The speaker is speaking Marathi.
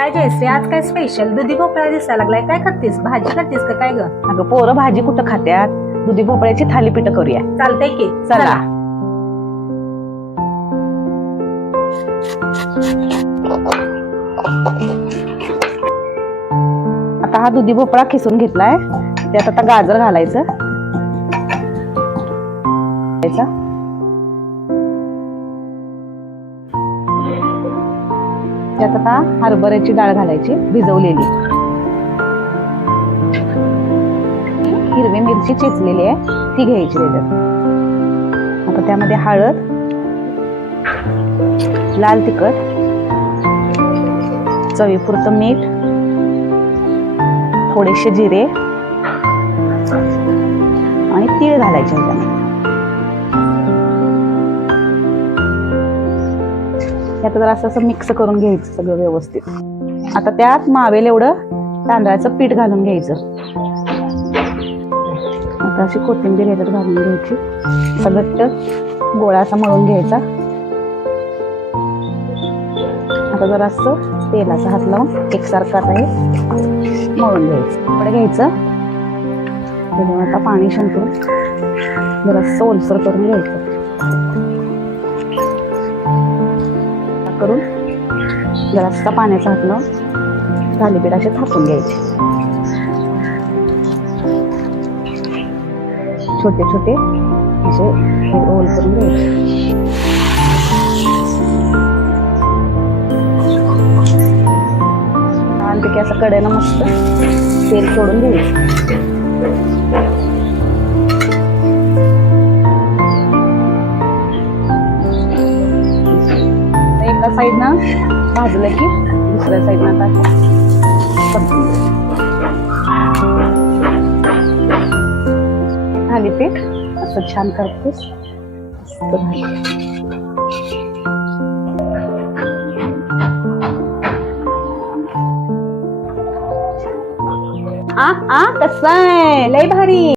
काय जयश्री, आज काय स्पेशल? दुधी भोपळा दिसायला लागलाय. काय खातेस? भाजी खातेस का काय ग? अगं पोरं भाजी कुठं खात्यात? दुधी भोपळ्याची थालीपीठ करूया. चालतंय की. चला. आता हा दुधी भोपळा खिसून घेतलाय. त्यात आता गाजर घालायचं. त्यात आता हरभऱ्याची डाळ घालायची, भिजवलेली. हिरवी मिरची चेचलेली आहे, ती घ्यायची त्याच्यात. आता त्यामध्ये हळद, लाल तिखट, चवीपुरतं मीठ, थोडेसे जिरे आणि तीळ घालायचे ह्याच्यामध्ये. त्यात जरा असं मिक्स करून घ्यायचं सगळं व्यवस्थित. आता त्यात मावेल एवढं तांदळाचं पीठ घालून घ्यायचं. आता अशी कोथिंबीर ह्याच्यात घालून घ्यायची. घट्ट गोळा असा मळून घ्यायचा. आता जरा असं तेलाचा हात लावून एकसारखं आता हे मळून घ्यायचं. पुढे घ्यायचं. त्याच्यावर आता पाणी शिंपडून जरा ओलसर करून घ्यायचं. करून जरासा पाण्याचा हात लावून थालीपीठ असे थापून घ्यायचे. छोटे छोटे असे रोल करून घ्यायचे. छानपैकी असं कडेनं मस्त तेल सोडून घ्यायचं. एका साईडनं भाजलं की दुसऱ्या साईडनं आता थालीपीठ असं छान करतेस. कसं आहे? लय भारी.